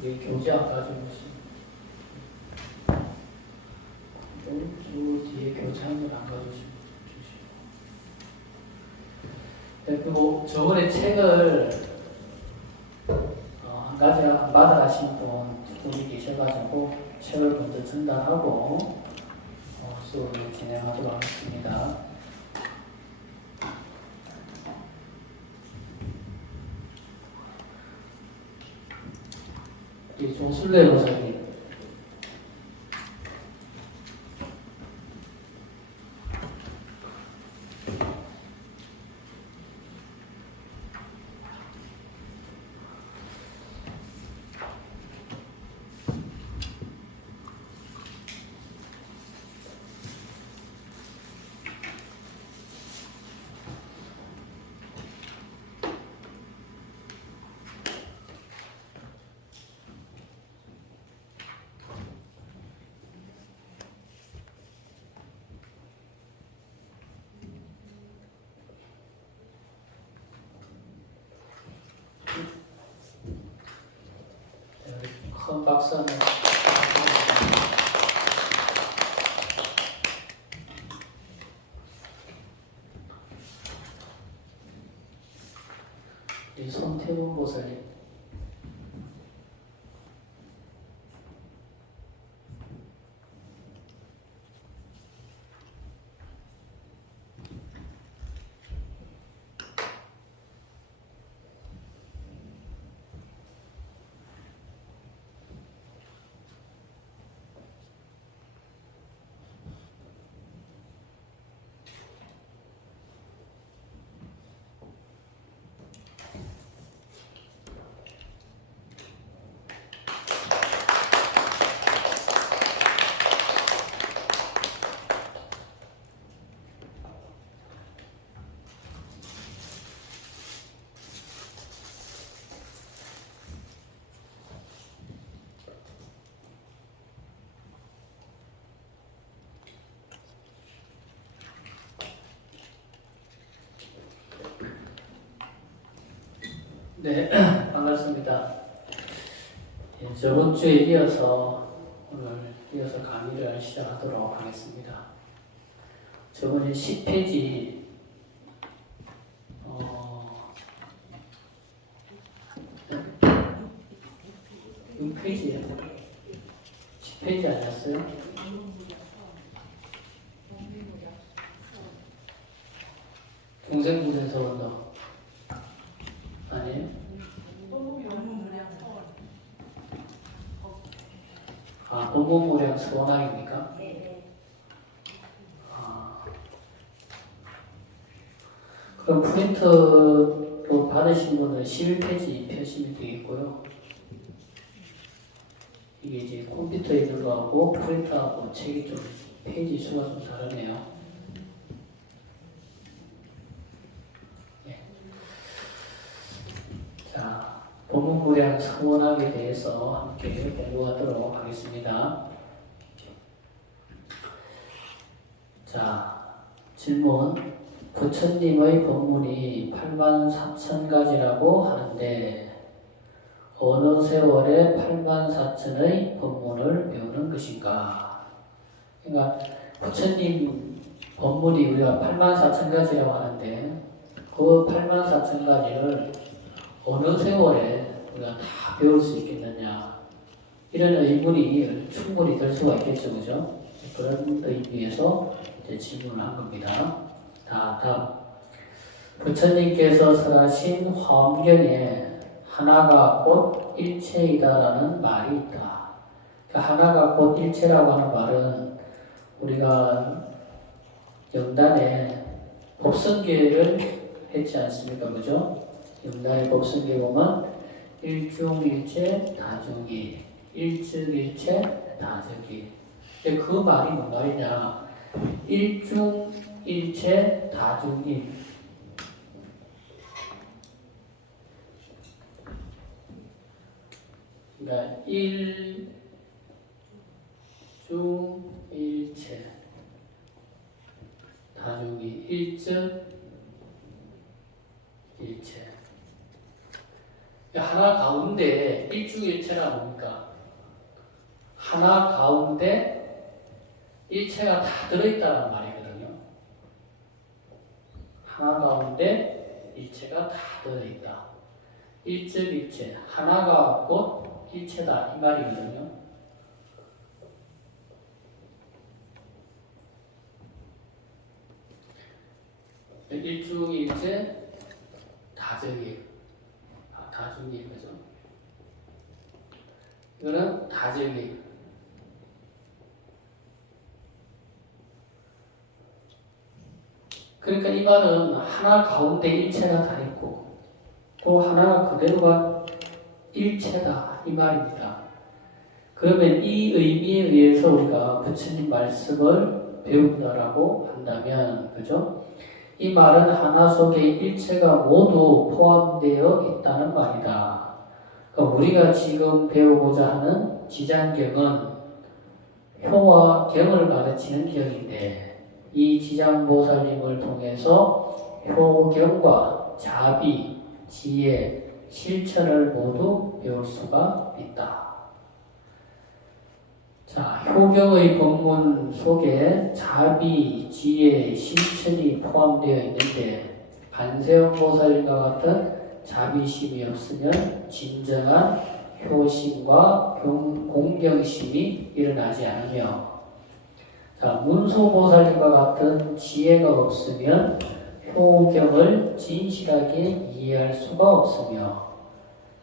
우리 교재 안 가져오시. 저 뒤에 교재 한 번 안 가져오시면 주시고. 네, 그리고 저번에 책을 한 가지 안 받아가신 분이 계셔가지고 책을 먼저 전달하고 수업을 진행하도록 하겠습니다. 이 조술래 보사님. 큰 박수 한번. 이 손태훈 보살님. 네, 반갑습니다. 저번 주에 이어서 오늘 이어서 강의를 시작하도록 하겠습니다. 저번에 10페이지 6페이지예요. 10페이지 아니었어요? 중생부에서 온다. 아니에요? 공공무량 서원학입니까? 그럼 프린트로 받으신 분은 11페이지 펴시면 되겠고요. 이게 이제 컴퓨터에 들어가고 프린터하고 책이 좀 페이지 수가 좀 다르네요. 네. 자, 공공무량 서원학에 대해서 함께 공부하도록 하겠습니다. 자, 질문. 부처님의 법문이 84,000가지라고 하는데 어느 세월에 84,000의 법문을 배우는 것인가? 그러니까 부처님 법문이 우리가 84,000가지라고 하는데 그 84,000가지를 어느 세월에 우리가 다 배울 수 있겠느냐? 이런 의문이 충분히 들 수가 있겠죠, 그죠? 그런 의미에서 이제 질문을 한 겁니다. 다음. 부처님께서 설하신 화엄경에 하나가 곧 일체이다라는 말이 있다. 그 하나가 곧 일체라고 하는 말은 우리가 영단에 법성계를 했지 않습니까? 그죠? 영단의 법성계 보면 일중일체 다중이, 일증일체 다중이. 그 말이 뭔 말이냐? 일중일체 다중이. 그러니까 일중일체 다중이 일증일체. 하나 가운데 일중일체가 뭡니까? 하나 가운데 일체가 다 들어있다는 말이거든요. 하나 가운데 일체가 다 들어있다. 일적일체, 하나가 곧 일체다 이 말이거든요. 일중일체 다적일, 다중일 그죠? 이거는 다적일. 그러니까 이 말은 하나 가운데 일체가 다 있고 또 하나가 그대로가 일체다 이 말입니다. 그러면 이 의미에 의해서 우리가 부처님 말씀을 배운다라고 한다면 그죠? 이 말은 하나 속에 일체가 모두 포함되어 있다는 말이다. 그러니까 우리가 지금 배우고자 하는 지장경은 효와 경을 가르치는 경인데 이 지장보살님을 통해서 효경과 자비, 지혜, 실천을 모두 배울 수가 있다. 자, 효경의 본문 속에 자비, 지혜, 실천이 포함되어 있는데 관세음 보살과 같은 자비심이 없으면 진정한 효심과 공경심이 일어나지 않으며 자, 문수보살과 같은 지혜가 없으면 효경을 진실하게 이해할 수가 없으며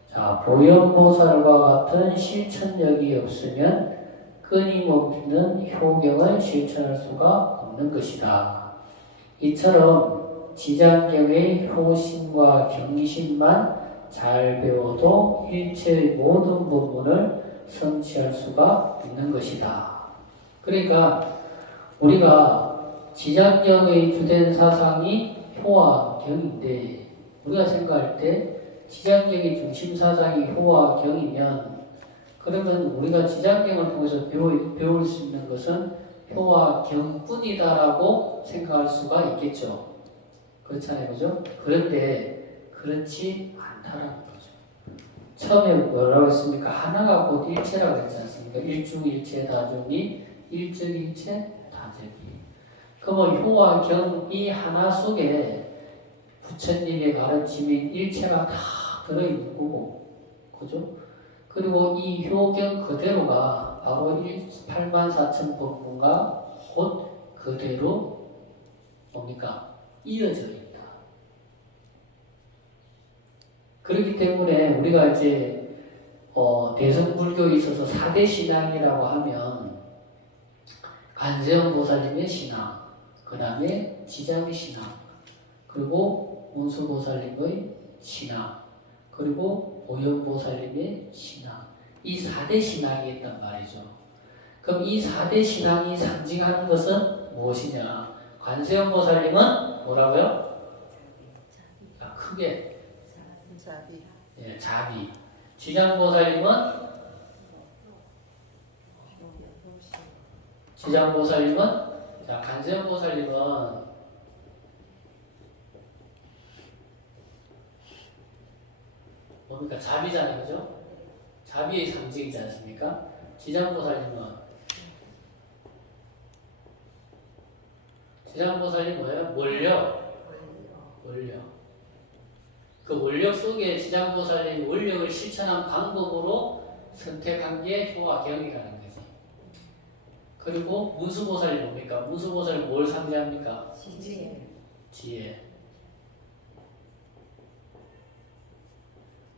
자, 보현보살과 같은 실천력이 없으면 끊임없는 효경을 실천할 수가 없는 것이다. 이처럼 지장경의 효심과 경심만 잘 배워도 일체의 모든 부분을 성취할 수가 있는 것이다. 그러니까 우리가 지장경의 주된 사상이 효와 경인데 우리가 생각할 때 지장경의 중심 사상이 효와 경이면 그러면 우리가 지장경을 통해서 배울 수 있는 것은 효와 경뿐이다라고 생각할 수가 있겠죠. 그렇잖아요, 그죠? 그런데 그렇지 않다라는 거죠. 처음에 뭐라고 했습니까? 하나가 곧 일체라고 했지 않습니까? 일중일체 다중이 일적일체 다적이. 그러면 효와 경 이 하나 속에 부처님의 가르침인 일체가 다 들어있는 거고, 그죠? 그리고 이 효경 그대로가 바로 84,000법문과 곧 그대로 뭡니까? 이어져 있다. 그렇기 때문에 우리가 이제 대승불교에 있어서 4대 신앙이라고 하면 관세음 보살님의 신앙, 그 다음에 지장의 신앙, 그리고 문수보살님의 신앙, 그리고 보현보살님의 신앙, 이 4대 신앙이 있단 말이죠. 그럼 이 4대 신앙이 상징하는 것은 무엇이냐? 관세음 보살님은 뭐라고요? 자, 크게 자비. 예, 자비. 지장보살님은 자, 관세음 보살님은 뭡니까? 자비잖아요, 그죠? 자비의 상징이지 않습니까? 지장보살님은 뭐예요? 원력. 그 원력 속에 지장보살님이 원력을 실천한 방법으로 선택한 게 효와 경이라는 거지. 그리고 문수보살이 뭡니까? 문수보살이 뭘 상징합니까? 지혜.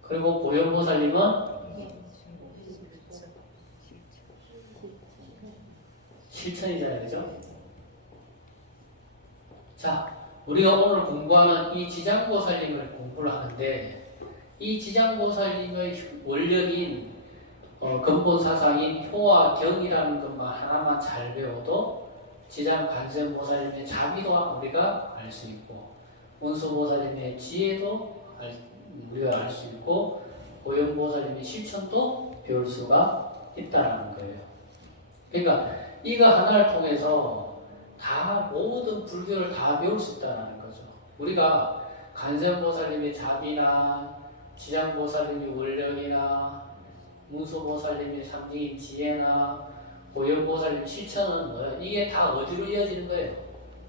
그리고 보현보살님은 실천이잖아요, 그죠? 자, 우리가 오늘 공부하는 이 지장보살님을 공부를 하는데 이 지장보살님의 원력인 근본 사상인 효와 경이라는 것만 하나만 잘 배워도 지장관세음보살님의 자비도 우리가 알 수 있고 문수보살님의 지혜도 우리가 알 수 있고 보현보살님의 실천도 배울 수가 있다는 거예요. 그러니까 이거 하나를 통해서 다 모든 불교를 다 배울 수 있다는 거죠. 우리가 관세음보살님의 자비나 지장보살님이 원력이나 문수보살님이 상징인 지혜나 고현보살님 실천은 뭐예요? 이게 다 어디로 이어지는 거예요?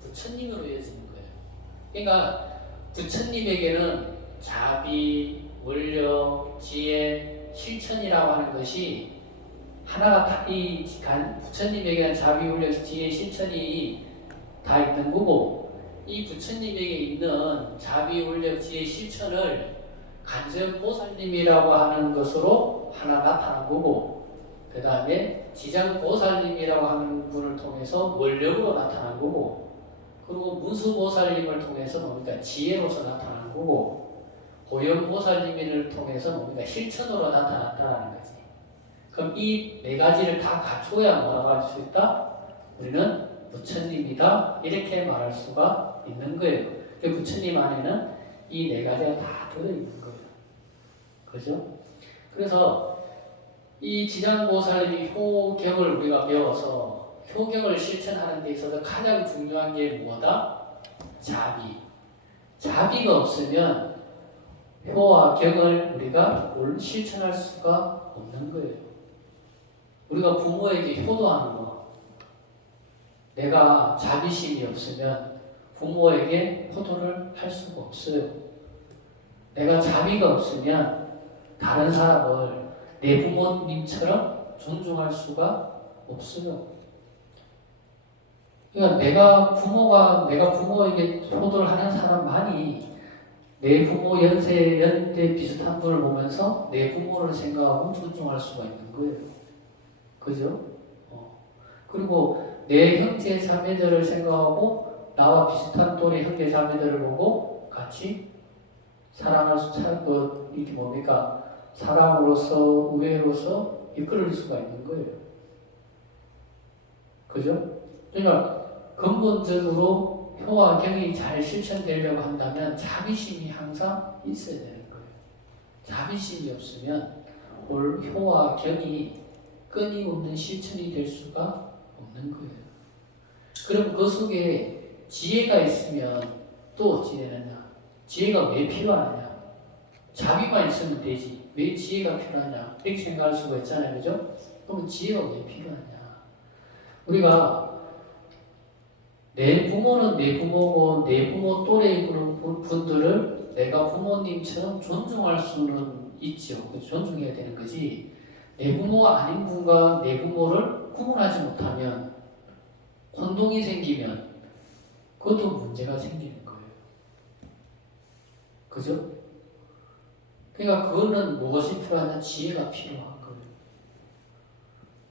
부처님으로 이어지는 거예요. 그러니까 부처님에게는 자비, 원력, 지혜, 실천이라고 하는 것이 하나가 다 이 부처님에게는 자비, 원력, 지혜, 실천이 다 있는 거고, 이 부처님에게 있는 자비, 원력, 지혜, 실천을 간접보살님이라고 하는 것으로 하나 나타난 거고, 그 다음에 지장보살님이라고 하는 분을 통해서 원력으로 나타난 거고, 그리고 문수보살님을 통해서 뭡니까? 지혜로서 나타난 거고, 고현보살님을 통해서 뭡니까? 실천으로 나타났다는 거지. 그럼 이 네 가지를 다 갖춰야 뭐라고 할 수 있다? 우리는 부처님이다, 이렇게 말할 수가 있는 거예요. 그 부처님 안에는 이 네 가지가 다 들어있는 거예요. 그죠? 그래서 이 지장보살님이 효경을 우리가 배워서 효경을 실천하는 데 있어서 가장 중요한 게 뭐다? 자비. 자비가 없으면 효와 경을 우리가 실천할 수가 없는 거예요. 우리가 부모에게 효도하는 거, 내가 자비심이 없으면 부모에게 효도를 할 수가 없어요. 내가 자비가 없으면 다른 사람을 내 부모님처럼 존중할 수가 없어요. 그러니까 내가 부모에게 효도를 하는 사람만이 내 부모 연대 비슷한 분을 보면서 내 부모를 생각하고 존중할 수가 있는 거예요. 그죠? 그리고 내 형제 자매들을 생각하고 나와 비슷한 또래 형제 자매들을 보고 같이 사랑할 수, 이게 뭡니까? 사랑으로서, 우애로서 이끌을 수가 있는 거예요. 그죠? 그러니까 근본적으로 효와 경이 잘 실천되려고 한다면 자비심이 항상 있어야 되는 거예요. 자비심이 없으면 효와 경이 끊임없는 실천이 될 수가 없는 거예요. 그럼 그 속에 지혜가 있으면 또 어찌 되느냐? 지혜가 왜 필요하느냐? 자비만 있으면 되지. 왜 지혜가 필요하냐? 이렇게 생각할 수가 있잖아요. 그죠? 그럼 지혜가 왜 필요하냐? 우리가 내 부모는 내 부모고 내 부모 또래의 분들을 내가 부모님처럼 존중할 수는 있죠. 존중해야 되는 거지. 내 부모가 아닌 분과 내 부모를 구분하지 못하면 혼동이 생기면 그것도 문제가 생기는 거예요. 그죠? 그러니까 그거는 무엇이 필요하냐? 지혜가 필요한 거예요.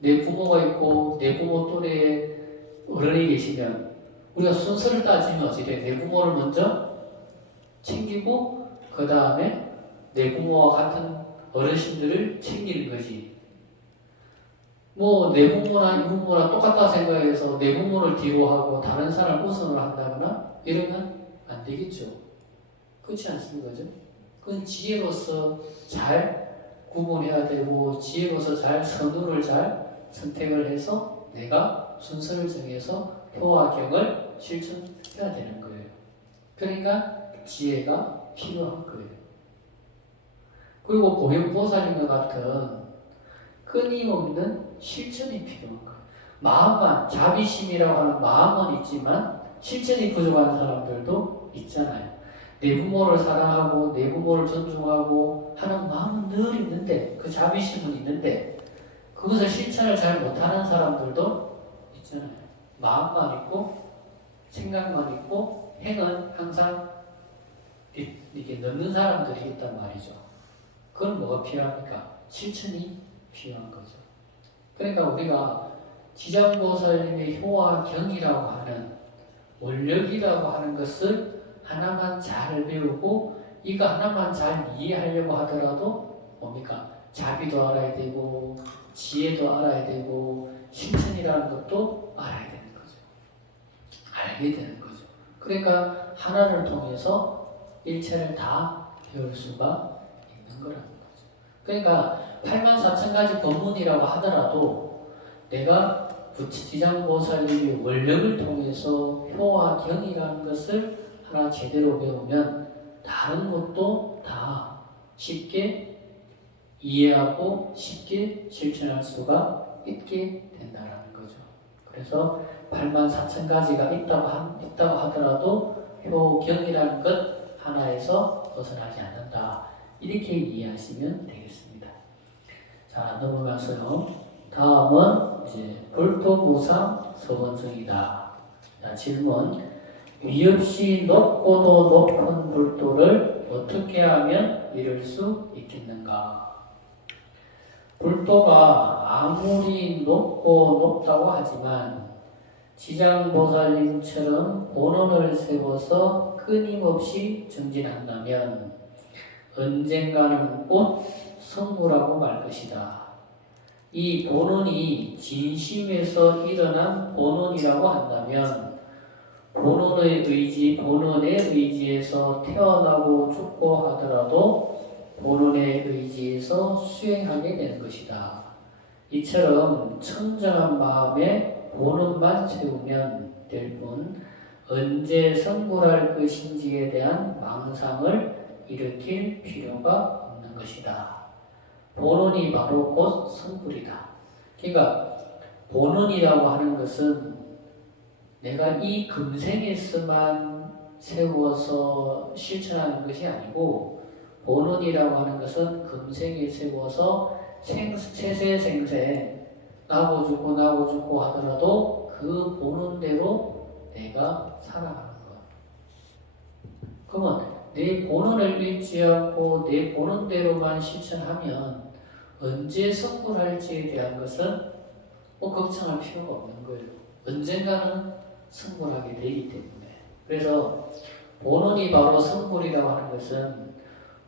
내 부모가 있고 내 부모 또래의 어른이 계시면 우리가 순서를 따지면 어찌 돼? 내 부모를 먼저 챙기고 그 다음에 내 부모와 같은 어르신들을 챙기는 거지. 뭐 내 부모나 이 부모나 똑같다 생각해서 내 부모를 뒤로 하고 다른 사람을 우선으로 한다거나 이러면 안 되겠죠. 그렇지 않습니까? 그건 지혜로서 잘 구분해야 되고 지혜로서 잘 선호를 잘 선택을 해서 내가 순서를 정해서 효와 경을 실천해야 되는 거예요. 그러니까 지혜가 필요한 거예요. 그리고 고현보살님과 같은 끊임없는 실천이 필요한 거예요. 마음만, 자비심이라고 하는 마음은 있지만 실천이 부족한 사람들도 있잖아요. 내 부모를 사랑하고 내 부모를 존중하고 하는 마음은 늘 있는데, 그 자비심은 있는데 그것을 실천을 잘 못하는 사람들도 있잖아요. 마음만 있고 생각만 있고 행은 항상 이렇게 넣는 사람들이 있단 말이죠. 그건 뭐가 필요합니까? 실천이 필요한 거죠. 그러니까 우리가 지장보살님의 효와 경이라고 하는 원력이라고 하는 것을 하나만 잘 배우고 이거 하나만 잘 이해하려고 하더라도 뭡니까? 자비도 알아야 되고 지혜도 알아야 되고 실천이라는 것도 알아야 되는 거죠. 알게 되는 거죠. 그러니까 하나를 통해서 일체를 다 배울 수가 있는 거라는 거죠. 그러니까 84,000가지 법문이라고 하더라도 내가 지장보살님의 원력을 통해서 효와 경이라는 것을 하나 제대로 배우면 다른 것도 다 쉽게 이해하고 쉽게 실천할 수가 있게 된다는 거죠. 그래서 84,000가지가 있다고 하더라도 효경이라는 것 하나에서 벗어나지 않는다. 이렇게 이해하시면 되겠습니다. 자, 넘어가서요. 다음은 이제 불토무상 서원성이다. 자, 질문. 위 없이 높고도 높은 불도를 어떻게 하면 이룰 수 있겠는가? 불도가 아무리 높다고 하지만 지장보살님처럼 본원을 세워서 끊임없이 정진한다면 언젠가는 곧 성부라고 말 것이다. 이 본원이 진심에서 일어난 본원이라고 한다면 본원의 의지에서 태어나고 죽고 하더라도 본원의 의지에서 수행하게 되는 것이다. 이처럼 청정한 마음에 본원만 세우면 될 뿐 언제 성불할 것인지에 대한 망상을 일으킬 필요가 없는 것이다. 본원이 바로 곧 성불이다. 그러니까 본원이라고 하는 것은 내가 이 금생에서만 세워서 실천하는 것이 아니고 본원이라고 하는 것은 금생에 세워서 세세생세 나고 죽고 하더라도 그 본원대로 내가 살아가는 것. 그러면 내 본원을 잃지 않고 내 본원대로만 실천하면 언제 성불할지에 대한 것은 걱정할 필요가 없는 거예요. 언젠가는 성불하게 되기 때문에. 그래서 본원이 바로 성불이라고 하는 것은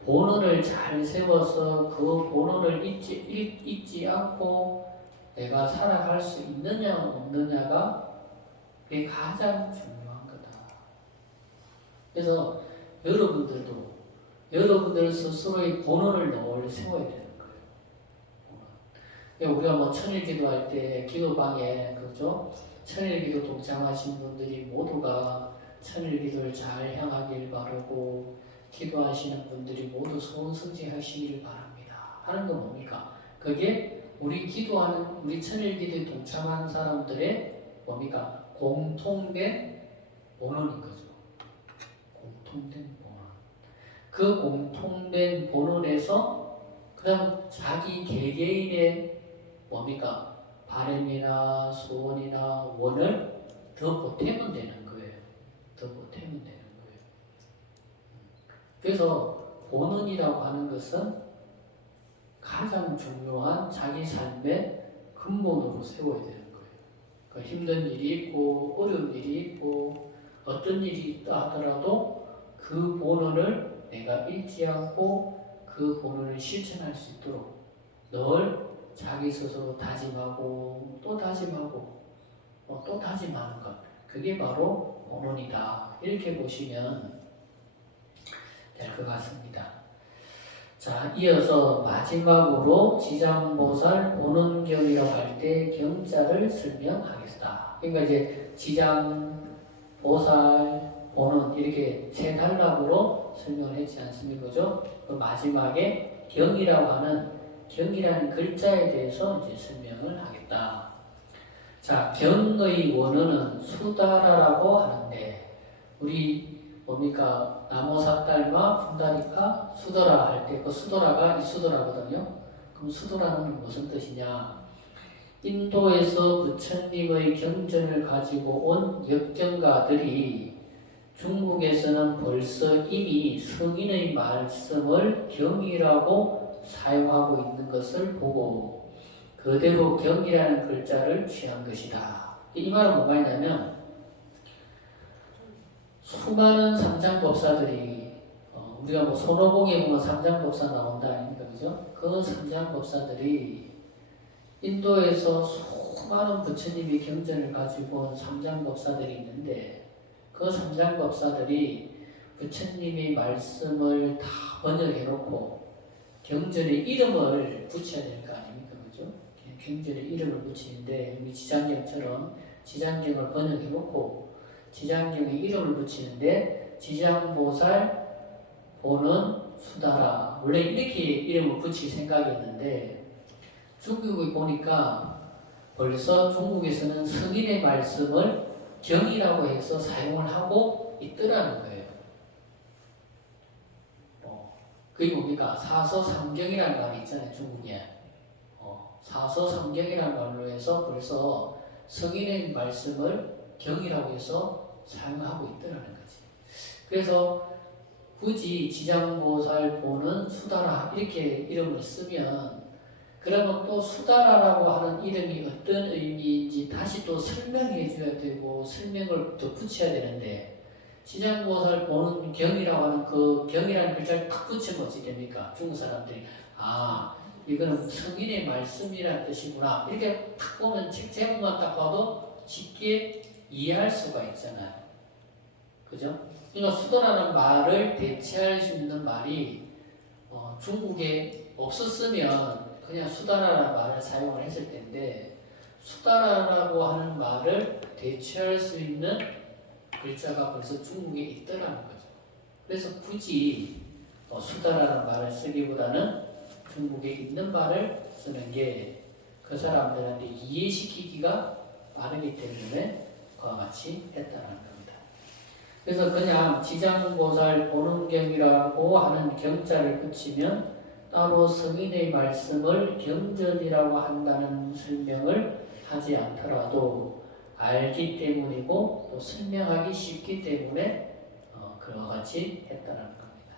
본원을 잘 세워서 그 본원을 잊지 않고 내가 살아갈 수 있느냐 없느냐가 그게 가장 중요한 거다. 그래서 여러분들 스스로의 본원을 늘 세워야 되는 거예요. 우리가 뭐 천일기도 할 때 기도방에 그죠? 천일기도 동참하신 분들이 모두가 천일기도를 잘 향하길 바라고 기도하시는 분들이 모두 소원성취하시기를 바랍니다. 하는 건 뭡니까? 그게 우리 천일기도에 동참한 사람들의 뭡니까? 공통된 본원인 거죠. 공통된 본원. 그 공통된 본원에서 그냥 자기 개개인의 뭡니까? 바람이나 소원이나 원을 더 보태면 되는 거예요. 더 보태면 되는 거예요. 그래서 본원이라고 하는 것은 가장 중요한 자기 삶의 근본으로 세워야 되는 거예요. 그러니까 힘든 일이 있고 어려운 일이 있고 어떤 일이 있다 하더라도 그 본원을 내가 잃지 않고 그 본원을 실천할 수 있도록 늘 자기 스스로 다짐하고 또 다짐하고 또 다짐하는 것, 그게 바로 본원이다. 이렇게 보시면 될 것 같습니다. 자, 이어서 마지막으로 지장보살 본원경이라고 할 때 경자를 설명하겠습니다. 그러니까 이제 지장보살 본원 이렇게 세 단락으로 설명을 했지 않습니까? 그죠? 그 마지막에 경이라는 글자에 대해서 이제 설명을 하겠다. 자, 경의 원어는 수다라라고 하는데 우리 뭡니까? 나무삿달마, 분다리카, 수더라 할 때 그 수더라가 이 수더라거든요. 그럼 수더라는 무슨 뜻이냐? 인도에서 부처님의 경전을 가지고 온 역경가들이 중국에서는 벌써 이미 성인의 말씀을 경이라고 사용하고 있는 것을 보고 그대로 경이라는 글자를 취한 것이다. 이 말은 뭐가 있냐면 수많은 삼장법사들이 우리가 뭐 손오공에 보면 삼장법사 나온다 아닙니까? 그죠? 그 삼장법사들이 인도에서 수많은 부처님이 경전을 가지고 온 삼장법사들이 있는데 그 삼장법사들이 부처님의 말씀을 다 번역해놓고 경전에 이름을 붙여야 될 거 아닙니까? 그죠? 경전에 이름을 붙이는데 우리 지장경처럼 지장경을 번역해놓고 지장경에 이름을 붙이는데 지장보살 본원 수다라. 원래 이렇게 이름을 붙일 생각이었는데 중국에 보니까 벌써 중국에서는 성인의 말씀을 경이라고 해서 사용을 하고 있더라는 거예요. 그게 뭡니까? 사서삼경이라는 말이 있잖아요, 중국에. 사서삼경이라는 말로 해서 벌써 성인의 말씀을 경이라고 해서 사용하고 있더라는 거지. 그래서 굳이 지장보살보는 수다라 이렇게 이름을 쓰면 그러면 또 수다라라고 하는 이름이 어떤 의미인지 다시 또 설명해 줘야 되고 설명을 더 붙여야 되는데 지장보살 보는 경이라고 하는 그 경이라는 글자를 탁 붙이면 어찌 됩니까? 중국 사람들이 이거는 성인의 말씀이라는 뜻이구나 이렇게 탁 보면 책 제목만 딱 봐도 쉽게 이해할 수가 있잖아요. 그죠? 그러니까 수다라는 말을 대체할 수 있는 말이 중국에 없었으면 그냥 수다라라는 말을 사용을 했을 텐데 수다라라고 하는 말을 대체할 수 있는 글자가 벌써 중국에 있더라는 거죠. 그래서 굳이 수다라는 말을 쓰기보다는 중국에 있는 말을 쓰는 게 그 사람들한테 이해시키기가 빠르기 때문에 그와 같이 했다는 겁니다. 그래서 그냥 지장보살 보는경이라고 하는 경자를 붙이면 따로 성인의 말씀을 경전이라고 한다는 설명을 하지 않더라도 알기 때문이고 또 설명하기 쉽기 때문에 그와 같이 했다는 겁니다.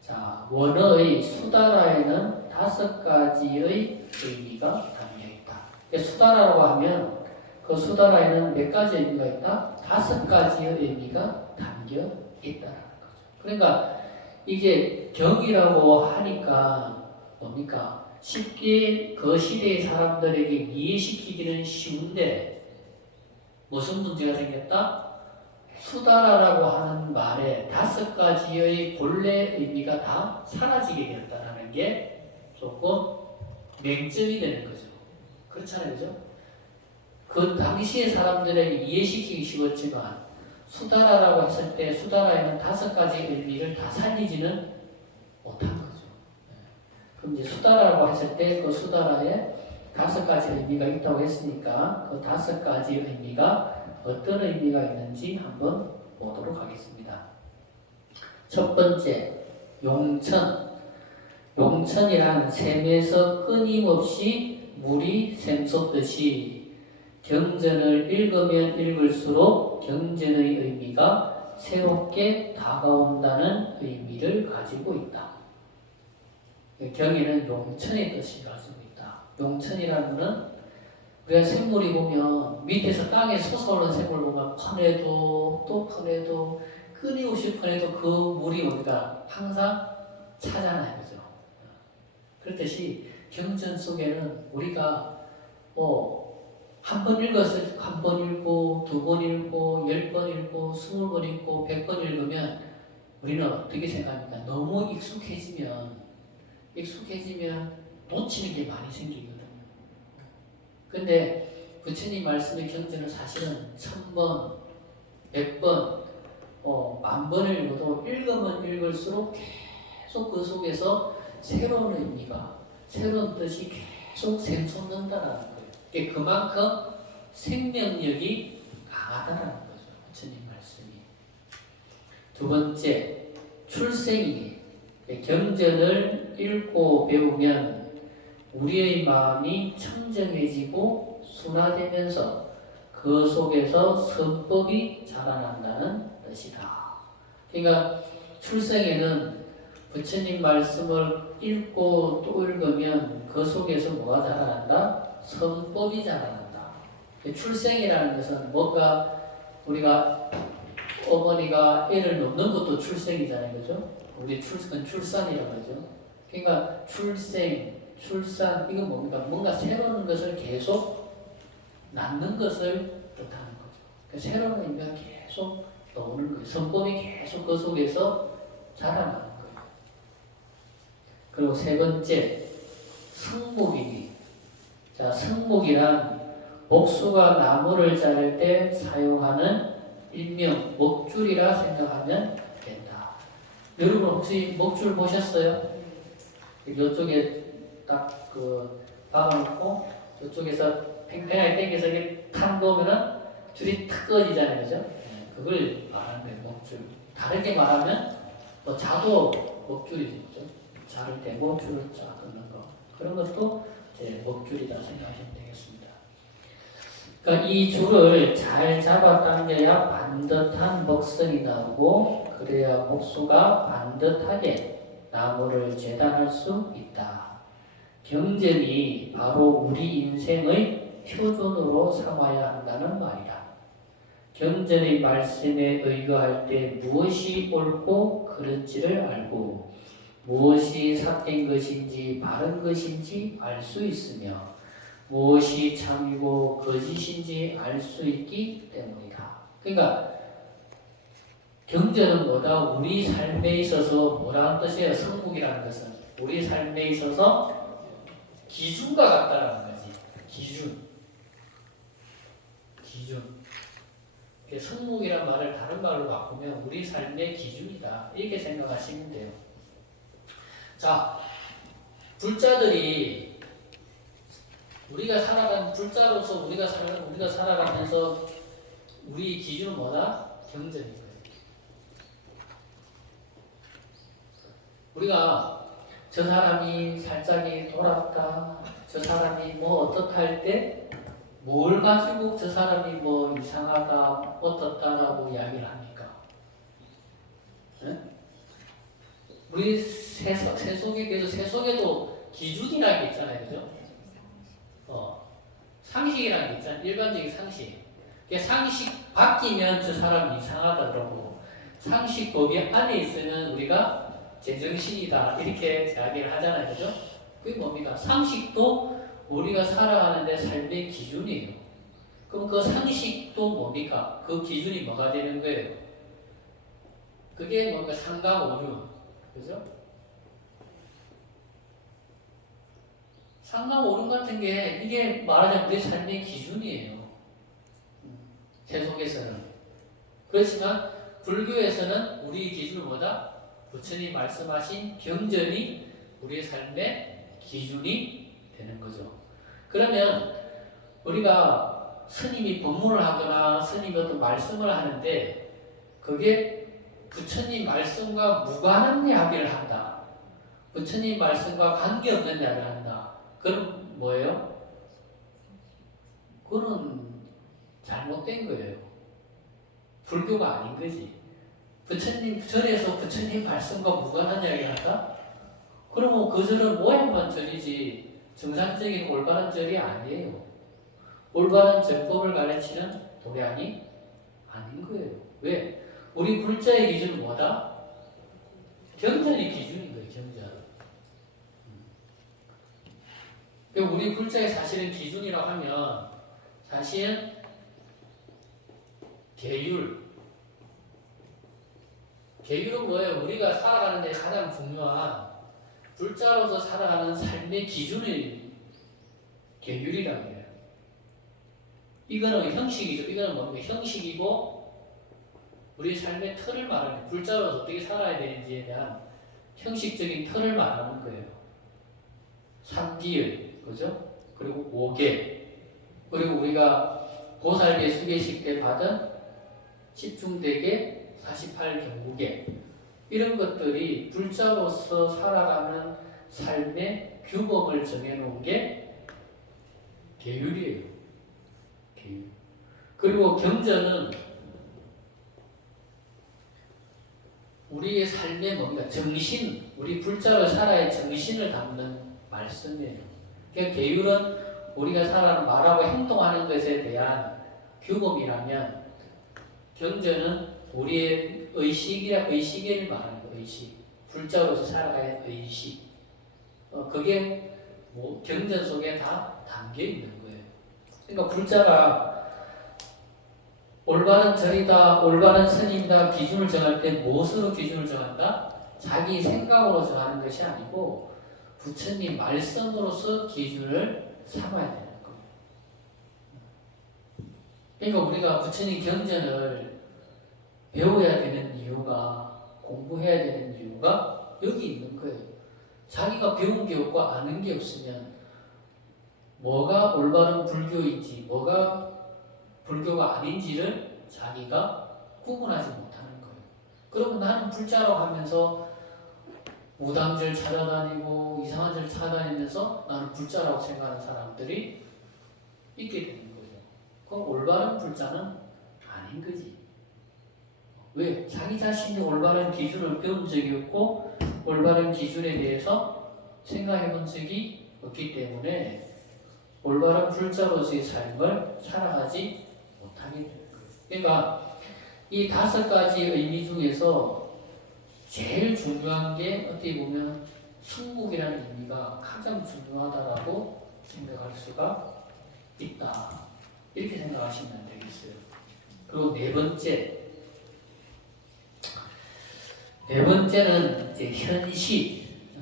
자, 원어의 수다라에는 5가지의 의미가 담겨 있다. 수다라라고 하면 그 수다라에는 몇 가지 의미가 있다? 5가지의 의미가 담겨 있다는 거죠. 그러니까 이게 경이라고 하니까 뭡니까? 쉽게 그 시대의 사람들에게 이해시키기는 쉬운데 무슨 문제가 생겼다? 수다라라고 하는 말에 5가지의 본래 의미가 다 사라지게 되었다는 게 조금 맹점이 되는 거죠. 그렇잖아요, 그죠? 그 당시의 사람들에게 이해시키기 쉬웠지만 수다라라고 했을 때 수다라에는 5가지 의미를 다 살리지는 못한 거죠. 그럼 이제 수다라라고 했을 때 그 수다라에 5가지 의미가 있다고 했으니까 그 5가지 의미가 어떤 의미가 있는지 한번 보도록 하겠습니다. 첫 번째, 용천. 용천이란 샘에서 끊임없이 물이 샘솟듯이 경전을 읽으면 읽을수록 경전의 의미가 새롭게 다가온다는 의미를 가지고 있다. 경에는 용천의 뜻이 가지고 있다. 용천이라는 것은 우리가 샘물이 보면 밑에서 땅에 솟아오르는 샘물 보면 퍼내도 또 퍼내도 끊임없이 퍼내도 그 물이 뭡니까? 항상 차잖아요. 그죠? 그렇듯이 경전 속에는 우리가 한 번 읽었을 한 번 읽고 2번 읽고 10번 읽고 20번 읽고 100번 읽으면 우리는 어떻게 생각합니까? 너무 익숙해지면 놓치는 게 많이 생기거든요. 근데 부처님 말씀의 경전은 사실은 1000번, 100번, 10,000번을 읽어도 읽으면 읽을수록 계속 그 속에서 새로운 의미가, 새로운 뜻이 계속 샘솟는다는 거예요. 그만큼 생명력이 강하다는 거죠. 부처님 말씀이. 두 번째, 출생이 경전을 읽고 배우면 우리의 마음이 청정해지고 순화되면서 그 속에서 선법이 자라난다는 뜻이다. 그러니까 출생에는 부처님 말씀을 읽고 또 읽으면 그 속에서 뭐가 자라난다? 선법이 자라난다. 출생이라는 것은 뭔가 우리가 어머니가 애를 놓는 것도 출생이잖아요. 그죠? 우리 출산이라고 하죠. 그러니까 출산, 이건 뭡니까? 뭔가 새로운 것을 계속 낳는 것을 뜻하는 거죠. 그러니까 새로운 의미가 계속 나오는 거예요. 선법이 계속 그 속에서 자라나는 거예요. 그리고 세 번째, 성목이니. 자, 성목이란 목수가 나무를 자를 때 사용하는 일명 목줄이라 생각하면 된다. 여러분 혹시 먹줄 보셨어요? 이쪽에 딱 박아놓고 이쪽에서 팽팽하게 당겨서 이렇게 탁 놓으면은 줄이 탁 꺼지잖아요, 그죠? 그걸 말하는 거예요, 먹줄. 다르게 말하면 자도 먹줄이죠, 그죠? 자를 때 먹줄을 쫙 끊는 거. 그런 것도 이제 먹줄이다 생각하시면 되겠습니다. 그러니까 이 줄을 잘 잡아 당겨야 반듯한 먹선이 나오고 그래야 목수가 반듯하게 나무를 재단할 수 있다. 경전이 바로 우리 인생의 표준으로 삼아야 한다는 말이다. 경전의 말씀에 의거할 때 무엇이 옳고 그른지를 알고 무엇이 삿된 것인지 바른 것인지 알 수 있으며 무엇이 참이고 거짓인지 알 수 있기 때문이다. 그러니까 경전은 뭐다? 우리 삶에 있어서 뭐라는 뜻이에요? 성국이라는 것은 우리 삶에 있어서 기준과 같다라는 거지. 기준. 성국이란 말을 다른 말로 바꾸면 우리 삶의 기준이다. 이렇게 생각하시면 돼요. 자, 불자들이 우리가 살아가는 불자로서 우리가 살아가면서 우리 기준은 뭐다? 경전인 거예요. 우리가 저 사람이 살짝이 돌았다, 저 사람이 뭐 어떻다 할 때 뭘 가지고 저 사람이 뭐 이상하다, 어떻다라고 이야기를 합니까? 네? 우리 세속에 비해서 세속에도 기준이라는 게 있잖아요, 그죠? 상식이라는 게 있잖아요. 일반적인 상식. 상식 바뀌면 저 사람 이상하다 그러고 상식 범위 안에 있으면 우리가 제정신이다 이렇게 이야기를 하잖아요, 그죠? 그게 뭡니까? 상식도 우리가 살아가는데 삶의 기준이에요. 그럼 그 상식도 뭡니까? 그 기준이 뭐가 되는 거예요? 그게 뭔가 상강오륜, 그죠? 상강오륜 같은 게 이게 말하자면 우리 삶의 기준이에요. 세속에서는. 그렇지만 불교에서는 우리 기준은 뭐다? 부처님 말씀하신 경전이 우리의 삶의 기준이 되는 거죠. 그러면 우리가 스님이 법문을 하거나 스님이 어떤 말씀을 하는데 그게 부처님 말씀과 무관한 이야기를 한다. 부처님 말씀과 관계없는 이야기를 한다. 그럼 뭐예요? 그거는 잘못된 거예요. 불교가 아닌 거지. 부처님 절에서 부처님 말씀과 무관한 이야기를 한다? 그러면 그 절은 모양만 절이지 정상적인 올바른 절이 아니에요. 올바른 전법을 가르치는 도량이 아닌 거예요. 왜? 우리 불자의 기준은 뭐다? 경전이 기준인 거예요. 경전. 우리 불자의 사실은 기준이라고 하면 사실은 계율은 뭐예요? 우리가 살아가는 데 가장 중요한 불자로서 살아가는 삶의 기준이 계율이라는 거예요. 이거는 형식이죠. 이거는 뭡니까? 형식이고 우리 삶의 틀을 말하는 거예요. 불자로서 어떻게 살아야 되는지에 대한 형식적인 틀을 말하는 거예요. 삼기의, 그죠? 그리고 5개, 그리고 우리가 보살계 수계식 때 받은 10중대계 48경구계 이런 것들이 불자로서 살아가는 삶의 규범을 정해놓은 게 계율이에요. 계율. 그리고 경전은 우리의 삶의 뭡니까? 정신, 우리 불자로 살아야 정신을 담는 말씀이에요. 그러니까 계율은 우리가 살아가는 말하고 행동하는 것에 대한 규범이라면 경전은 우리의 의식을 말하는 거예요. 의식. 불자로서 살아가야 의식. 그게 경전 속에 다 담겨 있는 거예요. 그러니까 불자가 올바른 절이다, 올바른 스님이다 기준을 정할 때 무엇으로 기준을 정한다? 자기 생각으로 정하는 것이 아니고 부처님 말씀으로서 기준을 삼아야 되는 거예요. 그러니까 우리가 부처님 경전을 배워야 되는 이유가 공부해야 되는 이유가 여기 있는 거예요. 자기가 배운 게 없고 아는 게 없으면 뭐가 올바른 불교인지 뭐가 불교가 아닌지를 자기가 구분하지 못하는 거예요. 그러면 나는 불자라고 하면서 무당절 찾아다니고 이상한 절 찾아다니면서 나는 불자라고 생각하는 사람들이 있게 되는 거죠. 그럼 올바른 불자는 아닌 거지. 왜? 자기 자신이 올바른 기준을 배운 적이 없고 올바른 기준에 대해서 생각해 본 적이 없기 때문에 올바른 불자로서의 삶을 살아가지 못하게 되는 거예요. 그러니까 이 5가지 의미 중에서 제일 중요한 게 어떻게 보면 승국이라는 의미가 가장 중요하다라고 생각할 수가 있다. 이렇게 생각하시면 되겠어요. 그리고 네 번째는 이제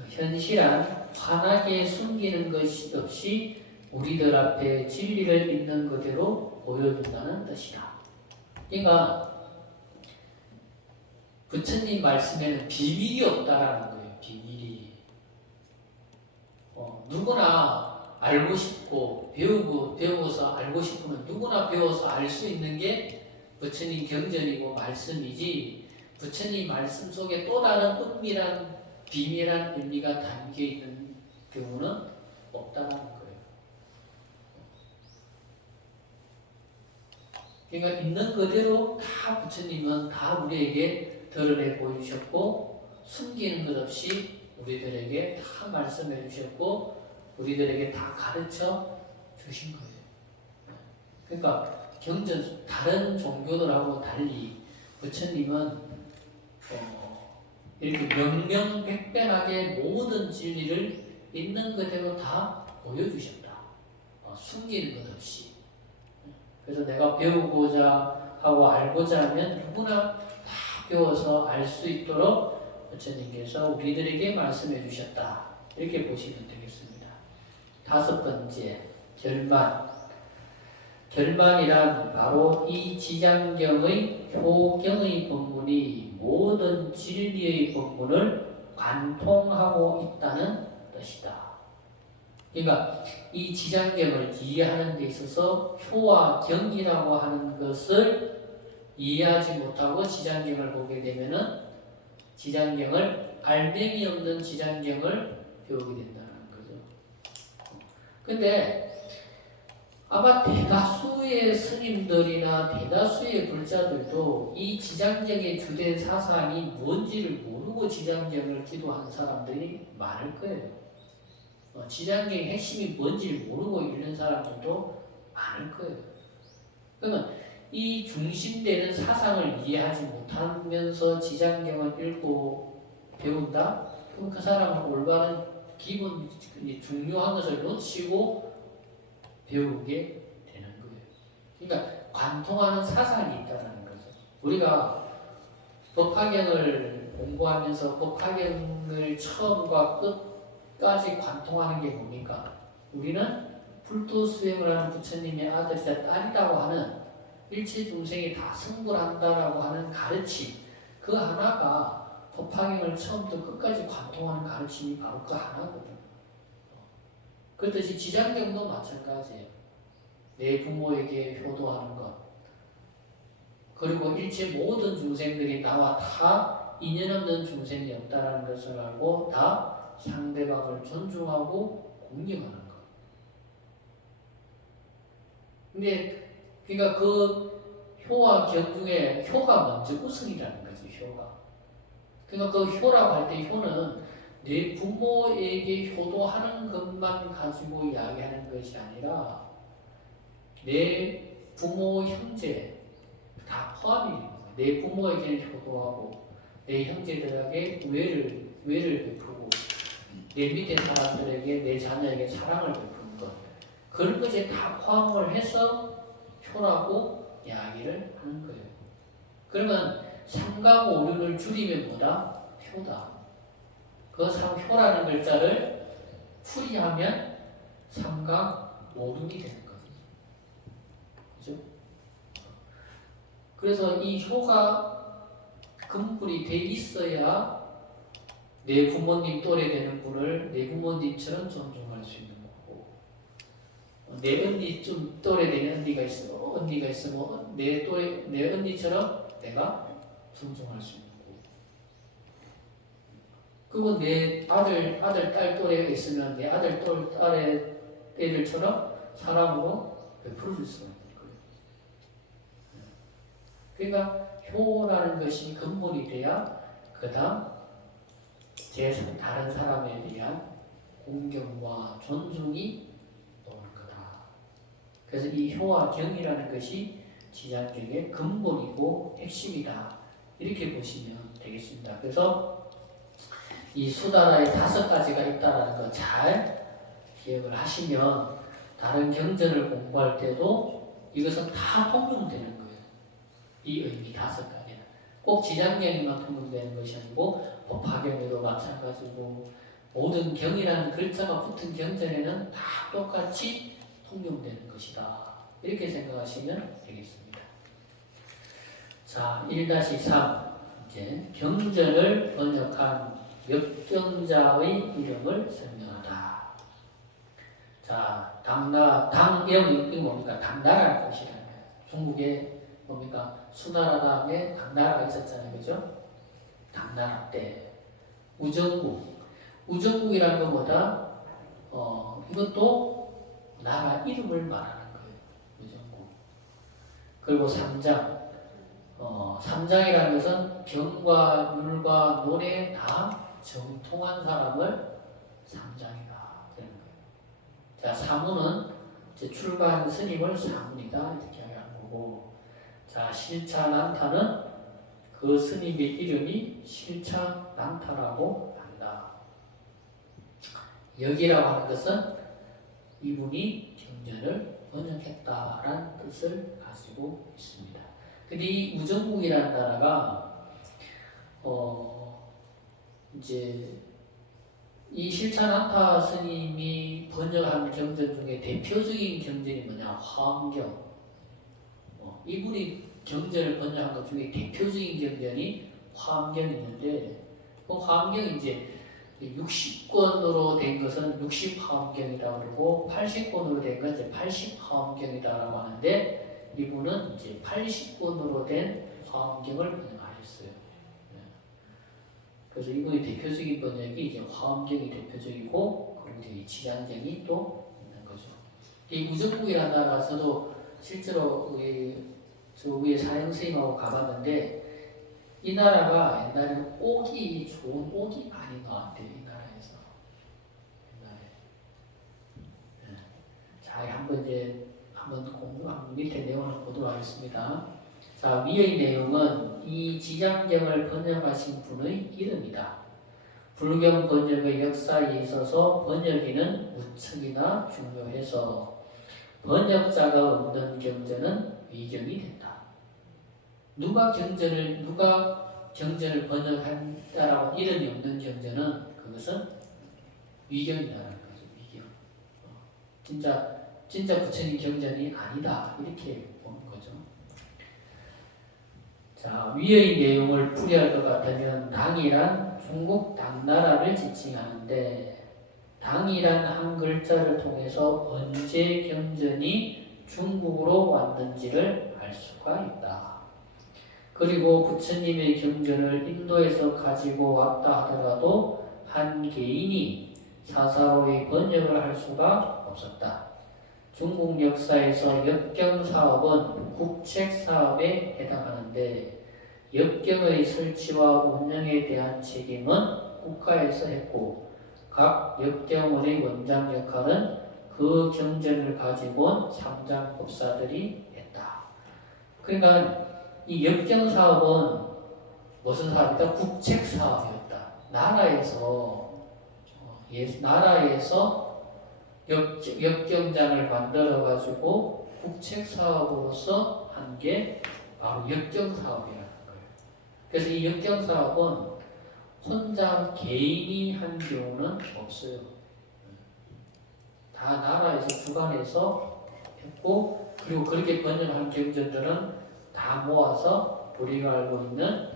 현실한 환하게 숨기는 것이 없이 우리들 앞에 진리를 있는 그대로 보여준다는 뜻이다. 그러니까 부처님 말씀에는 비밀이 없다라는 거예요. 비밀이. 누구나 알고 싶고 배워서 알고 싶으면 누구나 배워서 알 수 있는 게 부처님 경전이고 말씀이지 부처님 말씀 속에 또 다른 은밀한 비밀한 의미가 담겨 있는 경우는 없다라는 거예요. 그러니까 있는 그대로 다 부처님은 다 우리에게 드러내 보여주셨고 숨기는 것 없이 우리들에게 다 말씀해 주셨고 우리들에게 다 가르쳐 주신 거예요. 그러니까 경전 다른 종교들하고 달리 부처님은 이렇게 명명백백하게 모든 진리를 있는 그대로 다 보여주셨다. 숨기는 것 없이. 그래서 내가 배우고자 하고 알고자 하면 누구나 다 배워서 알 수 있도록 부처님께서 우리들에게 말씀해 주셨다. 이렇게 보시면 되겠습니다. 5번째, 결말. 결말이란 바로 이 지장경의 효경의 본문이 모든 진리의 본문을 관통하고 있다는 뜻이다. 그러니까 이 지장경을 이해하는 데 있어서 효와 경이라고 하는 것을 이해하지 못하고 지장경을 보게 되면은 지장경을 알맹이 없는 지장경을 배우게 된다는 거죠. 근데 아마 대다수의 스님들이나 대다수의 불자들도 이 지장경의 주된 사상이 뭔지를 모르고 지장경을 기도하는 사람들이 많을 거예요. 지장경의 핵심이 뭔지를 모르고 읽는 사람들도 많을 거예요. 그러면 이 중심되는 사상을 이해하지 못하면서 지장경을 읽고 배운다? 그럼 그 사람은 올바른 기본 중요한 것을 놓치고 배우게 되는 거예요. 그러니까 관통하는 사상이 있다는 거죠. 우리가 법화경을 공부하면서 법화경을 처음과 끝까지 관통하는 게 뭡니까? 우리는 불도 수행을 하는 부처님의 아들이자 딸이라고 하는 일체 중생이 다 승불한다라고 하는 가르침, 그 하나가 법화경을 처음부터 끝까지 관통하는 가르침이 바로 그 하나거든요. 그렇듯이 지장경도 마찬가지예요. 내 부모에게 효도하는 것, 그리고 일체 모든 중생들이 나와 다 인연 없는 중생이 없다는 것을 알고 다 상대방을 존중하고 공경하는 것. 근데 그러니까 그 효와 경 중에 효가 먼저 우선이라는 거지, 효가. 그러니까 그 효라고 할 때 효는 내 부모에게 효도하는 것만 가지고 이야기하는 것이 아니라 내 부모, 형제 다 포함이 되는 거예요. 내 부모에게는 효도하고 내 형제들에게 우애를 베푸고 내 밑에 사람들에게 내 자녀에게 사랑을 베푸는 것, 그런 것이 다 포함을 해서 효라고 이야기를 하는 거예요. 그러면 삼강오륜을 줄이면 뭐다? 효다. 그 효라는 글자를 풀이하면 삼강오륜이 되는 거죠. 그죠? 그래서 이 효가 근본이 돼 있어야 내 부모님 또래 되는 분을 내 부모님처럼 존중할 수 있는 거고, 내 언니 좀 또래 되는 언니가 있으면 내 언니처럼 내가 존중할 수 있는 거고, 그리고 내 딸 또래가 있으면 내 딸의 애들처럼 사람으로 베풀어 줄 수가 있는 거예요. 그러니까 효라는 것이 근본이 돼야 그 다음 다른 사람에 대한 공경과 존중이 오는 거다. 그래서 이 효와 경이라는 것이 지장경의 근본이고 핵심이다. 이렇게 보시면 되겠습니다. 그래서 이 수다라에 5가지가 있다는 거 잘 기억을 하시면 다른 경전을 공부할 때도 이것은 다 통용되는 거예요. 이 의미 5가지는 꼭 지장경에만 통용되는 것이 아니고 법화경에도 마찬가지고 모든 경이라는 글자가 붙은 경전에는 다 똑같이 통용되는 것이다. 이렇게 생각하시면 되겠습니다. 자, 1-3 이제 경전을 번역한 역경자의 이름을 설명하다. 자, 당영 이게 뭡니까? 당나라는 것이라는 거예요. 중국에 뭡니까? 수나라 다음에 당나라가 있었잖아요, 그죠? 당나라 때 우정국이라는 건 뭐다? 이것도 나라 이름을 말하는 거예요. 우정국. 그리고 삼장이라는 것은 경과 율과 논에 다 정통한 사람을 삼장이다. 그런 거예요. 자, 사문은 이제 출가한 스님을 사문이다. 이렇게 하는 거고, 자, 실차난타는 그 스님의 이름이 실차난타라고 한다. 여기라고 하는 것은 이분이 경전을 번역했다라는 뜻을 가지고 있습니다. 근데 이 우정국이라는 나라가 이제 이 실차난타 스님이 번역한 경전 중에 대표적인 경전이 뭐냐? 화엄경. 이분이 경전을 번역한 것 중에 대표적인 경전이 화엄경이 있는데, 그 화엄경이 이제 60권으로 된 것은 60화엄경이라고 그러고 80권으로 된 건 이제 80화엄경이라고 하는데, 이분은 이제 80권으로 된 화엄경을 번역하셨어요. 그래서 이분의 대표적인 번역이 이제 화엄경이 대표적이고, 그리고 이제 지장경이 또 있는 거죠. 이 우정국이라는 나라에서도 실제로 저 위에 사형스님하고 가봤는데, 이 나라가 옛날에는 좋은 옥이 많이 나왔대요. 이 나라에서. 옛날에. 네. 자, 한번 밑에 내용을 보도록 하겠습니다. 자, 위의 내용은 이 지장경을 번역하신 분의 이름이다. 불경 번역의 역사에 있어서 번역인은 무척이나 중요해서 번역자가 없는 경전은 위경이 된다. 누가 경전을 번역한다라고 이름이 없는 경전은 그것은 위경이라는 거죠. 위경. 진짜 부처님 경전이 아니다. 이렇게 보는 거죠. 자, 위의 내용을 풀이할 것 같으면 당이란 중국 당나라를 지칭하는데, 당이란 한 글자를 통해서 언제 경전이 중국으로 왔는지를 알 수가 있다. 그리고 부처님의 경전을 인도에서 가지고 왔다 하더라도 한 개인이 사사로이 번역을 할 수가 없었다. 중국 역사에서 역경사업은 국책사업에 해당하는데, 역경의 설치와 운영에 대한 책임은 국가에서 했고, 각 역경원의 원장 역할은 그 경전을 가지고 온 삼장법사들이 했다. 그러니까 이 역경사업은 무슨 사업이다? 국책사업이었다. 나라에서 역경장을 만들어 가지고 국책사업으로서 한 게 바로 역경사업이라는 거예요. 그래서 이 역경사업은 혼자 개인이 한 경우는 없어요. 다 나라에서 주관해서 했고, 그리고 그렇게 번역한 경전들은 다 모아서 우리가 알고 있는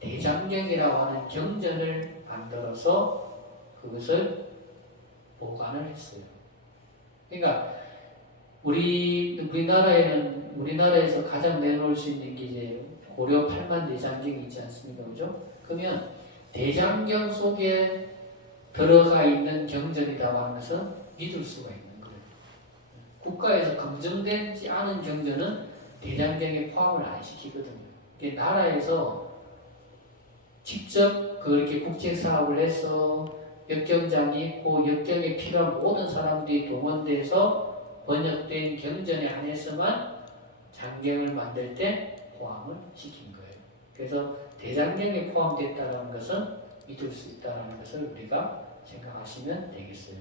대장경이라고 하는 경전을 만들어서 그것을 보관을 했어요. 그러니까 우리나라에서 가장 내놓을 수 있는 게 이제 고려 8만 대장경이 있지 않습니까? 그죠? 그러면 대장경 속에 들어가 있는 경전이라고 하는 것은 믿을 수가 있는 거예요. 국가에서 검증되지 않은 경전은 대장경에 포함을 안 시키거든요. 나라에서 직접 그렇게 국책 사업을 해서 역경장이 있고 역경에 필요한 모든 사람들이 동원돼서 번역된 경전에 한해서만 장경을 만들 때 포함을 시킨 거예요. 그래서 대장경에 포함됐다는 것은 믿을 수 있다는 것을 우리가 생각하시면 되겠어요.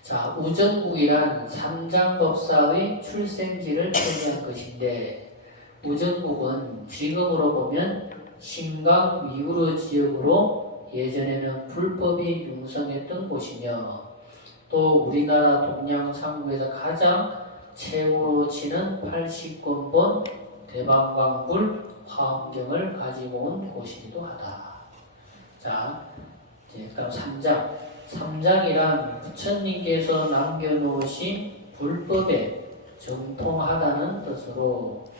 자, 우정국이란 삼장법사의 출생지를 표기한 것인데, 우정국은 지금으로 보면 신강 위구르 지역으로 예전에는 불법이 융성했던 곳이며, 또 우리나라 동양상국에서 가장 최고로 치는 80권본 대방광불 화엄경을 가지고 온 곳이기도 하다. 자, 이제 그다음 3장. 3장이란 부처님께서 남겨놓으신 불법에 정통하다는 뜻으로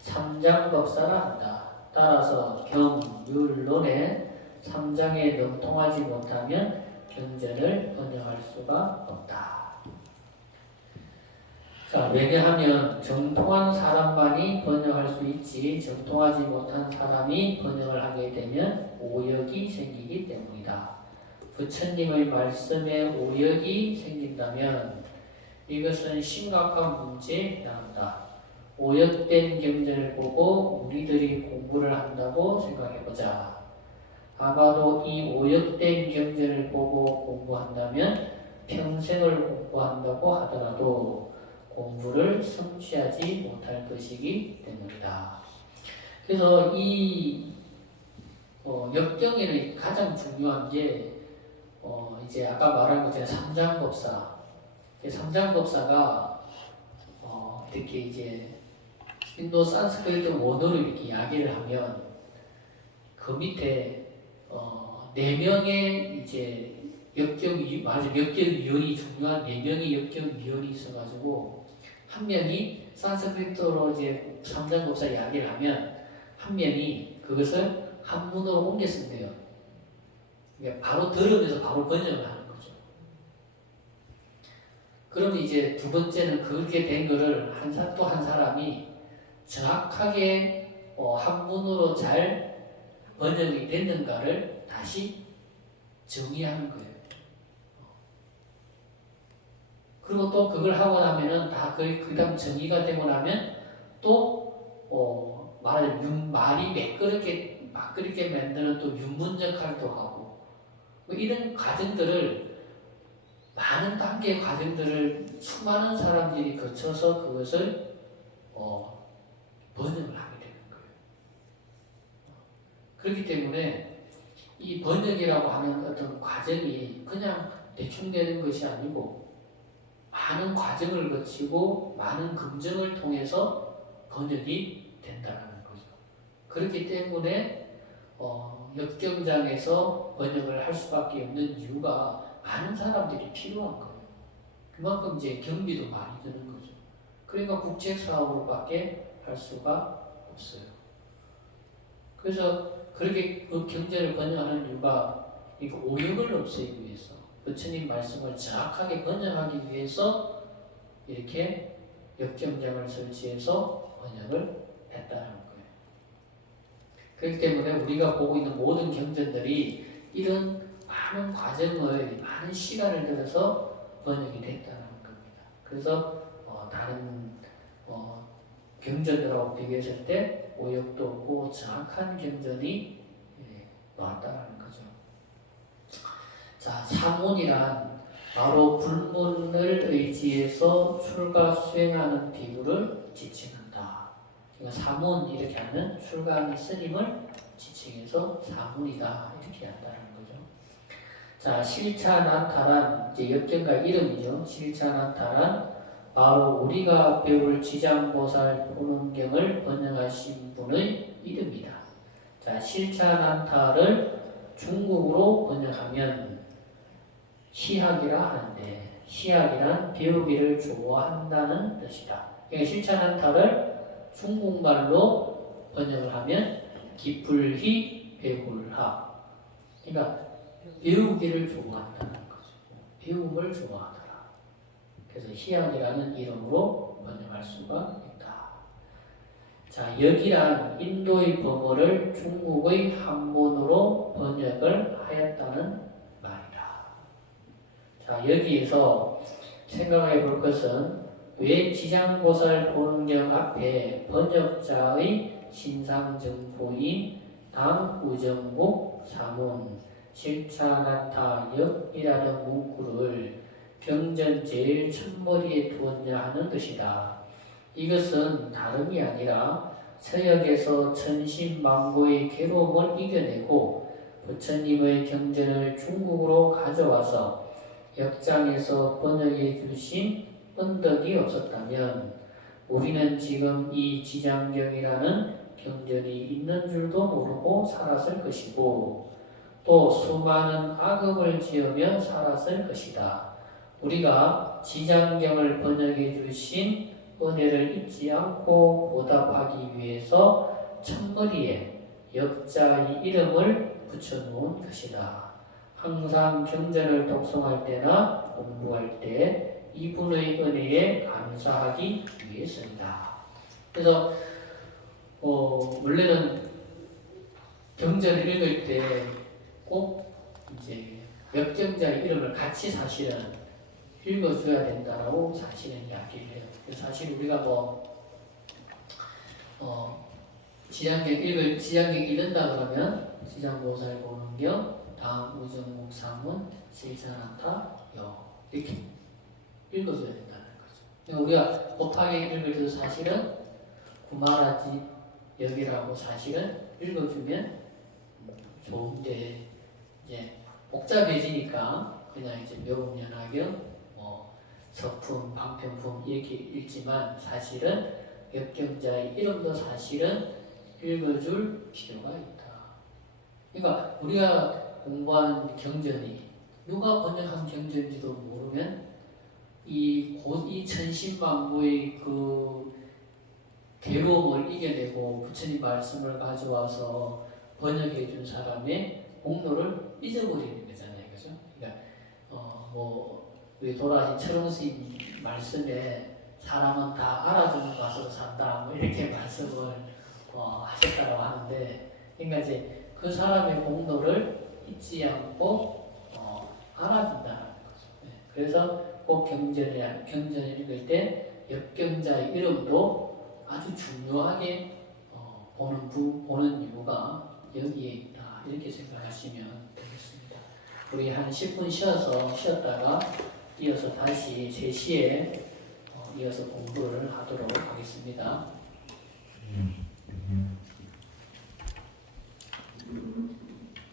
삼장법사라 한다. 따라서 경율론에 3장에 능통하지 못하면 경전을 번역할 수가 없다. 자, 왜냐하면 정통한 사람만이 번역할 수 있지 정통하지 못한 사람이 번역을 하게 되면 오역이 생기기 때문이다. 부처님의 말씀에 오역이 생긴다면 이것은 심각한 문제에 해당한다. 오역된 경전을 보고 우리들이 공부를 한다고 생각해보자. 아마도 이 오역된 경전을 보고 공부한다면 평생을 공부한다고 하더라도 공부를 성취하지 못할 것이기 때문이다. 그래서 이 역경에는 가장 중요한 게 이제 아까 말한 것처럼 삼장법사. 삼장법사가 이렇게 이제 인도 산스크리트 원어로 이렇게 이야기를 하면 그 밑에 4명의 이제 역경위원이 중요한 4명의 역경위원이 있어가지고 한 명이 산스크리트로 이제 삼장법사 이야기를 하면 한 명이 그것을 한문으로 옮겨 쓴대요. 그러니까 바로 들으면서 바로 번역을 하는 거죠. 그럼 이제 두 번째는 그렇게 된 거를 또 한 사람이 정확하게 한문으로 잘 번역이 됐는가를 다시 정의하는 거예요. 그리고 또 그걸 하고 나면은 다 그 다음 정의가 되고 나면 또 말이 매끄럽게 만드는 또 윤문 역할도 하고 이런 과정들을 많은 단계의 과정들을 수많은 사람들이 거쳐서 그것을 번역을 하게 되는 거예요. 그렇기 때문에 이 번역이라고 하는 어떤 과정이 그냥 대충 되는 것이 아니고 많은 과정을 거치고 많은 검증을 통해서 번역이 된다는 거죠. 그렇기 때문에 역경장에서 번역을 할 수밖에 없는 이유가 많은 사람들이 필요한 거예요. 그만큼 이제 경비도 많이 드는 거죠. 그러니까 국책 사업으로밖에 할 수가 없어요. 그래서 그렇게 그 경전을 번역하는 이유가 이거 오역을 없애기 위해서 부처님 말씀을 정확하게 번역하기 위해서 이렇게 역경장을 설치해서 번역을 했다는 거예요. 그렇기 때문에 우리가 보고 있는 모든 경전들이 이런 많은 과정을 많은 시간을 들여서 번역이 됐다는 겁니다. 그래서 다른 경전들하고 비교했을 때 오역도 없고 정확한 경전이 나왔다는 거죠. 자, 사문이란 바로 불문을 의지해서 출가 수행하는 비구를 지칭한다. 그러니까 사문 이렇게 하면 출가하는 스님을 지칭해서 사문이다 이렇게 한다는 거죠. 자, 실차난타란 이제 역경가 이름이죠. 실차난타란 바로 우리가 배울 지장보살 보능경을 번역하신 분의 이름이다. 자, 실찬한타를 중국어로 번역하면 시학이라 하는데 시학이란 배우기를 좋아한다는 뜻이다. 그러니까 실찬한타를 중국말로 번역을 하면 기풀히 배울하. 그러니까 배우기를 좋아한다는 거죠. 배움을 좋아하더라. 그래서 희약이라는 이름으로 번역할 수가 있다. 자, 여기란 인도의 범어를 중국의 한문으로 번역을 하였다는 말이다. 자, 여기에서 생각해 볼 것은 왜 지장보살 본경 앞에 번역자의 신상정보인 당우정목 사문 실차나타 역이라는 문구를 경전 제일 첫머리에 두었냐 하는 것이다. 이것은 다름이 아니라 서역에서 천신만고의 괴로움을 이겨내고 부처님의 경전을 중국으로 가져와서 역장에서 번역해 주신 언덕이 없었다면 우리는 지금 이 지장경이라는 경전이 있는 줄도 모르고 살았을 것이고 또 수많은 악업을 지으며 살았을 것이다. 우리가 지장경을 번역해 주신 은혜를 잊지 않고 보답하기 위해서 첫머리에 역자의 이름을 붙여놓은 것이다. 항상 경전을 독송할 때나 공부할 때 이분의 은혜에 감사하기 위해서이다. 그래서 원래는 경전을 읽을 때 꼭 이제 역경자의 이름을 같이 사실은 읽어줘야 된다라고 사실은 이야기를 해요. 사실 우리가 지장경 읽는다 그러면 지장보살 보는경, 다음 우정목 사문, 실찬한타, 이렇게 읽어줘야 된다는 거죠. 그러니까 우리가 곱하기 읽을 때도 사실은 구마라지 역이라고 사실은 읽어주면 좋은데 이제 복잡해지니까 그냥 이제 묘음연화경, 서품, 방편품 이렇게 읽지만 사실은 역경자의 이름도 사실은 읽어줄 필요가 있다. 그러니까 우리가 공부하는 경전이 누가 번역한 경전인지도 모르면 이 천신만고의 그 괴로움을 이겨내고 부처님 말씀을 가져와서 번역해 준 사람의 공로를 잊어버리는 거잖아요. 그죠? 그러니까, 우리 돌아가신 철옹 스님 말씀에 사람은 다 알아주는 것으로 산다. 이렇게 말씀을 하셨다고 하는데, 그러니까 이제 그 사람의 공로를 잊지 않고 알아준다는 거죠. 네. 그래서 꼭 경전을 읽을 때 역경자의 이름도 아주 중요하게 보는 이유가 여기에 있다. 이렇게 생각하시면 되겠습니다. 우리 한 10분 쉬었다가 이어서 다시 3시에 이어서 공부를 하도록 하겠습니다.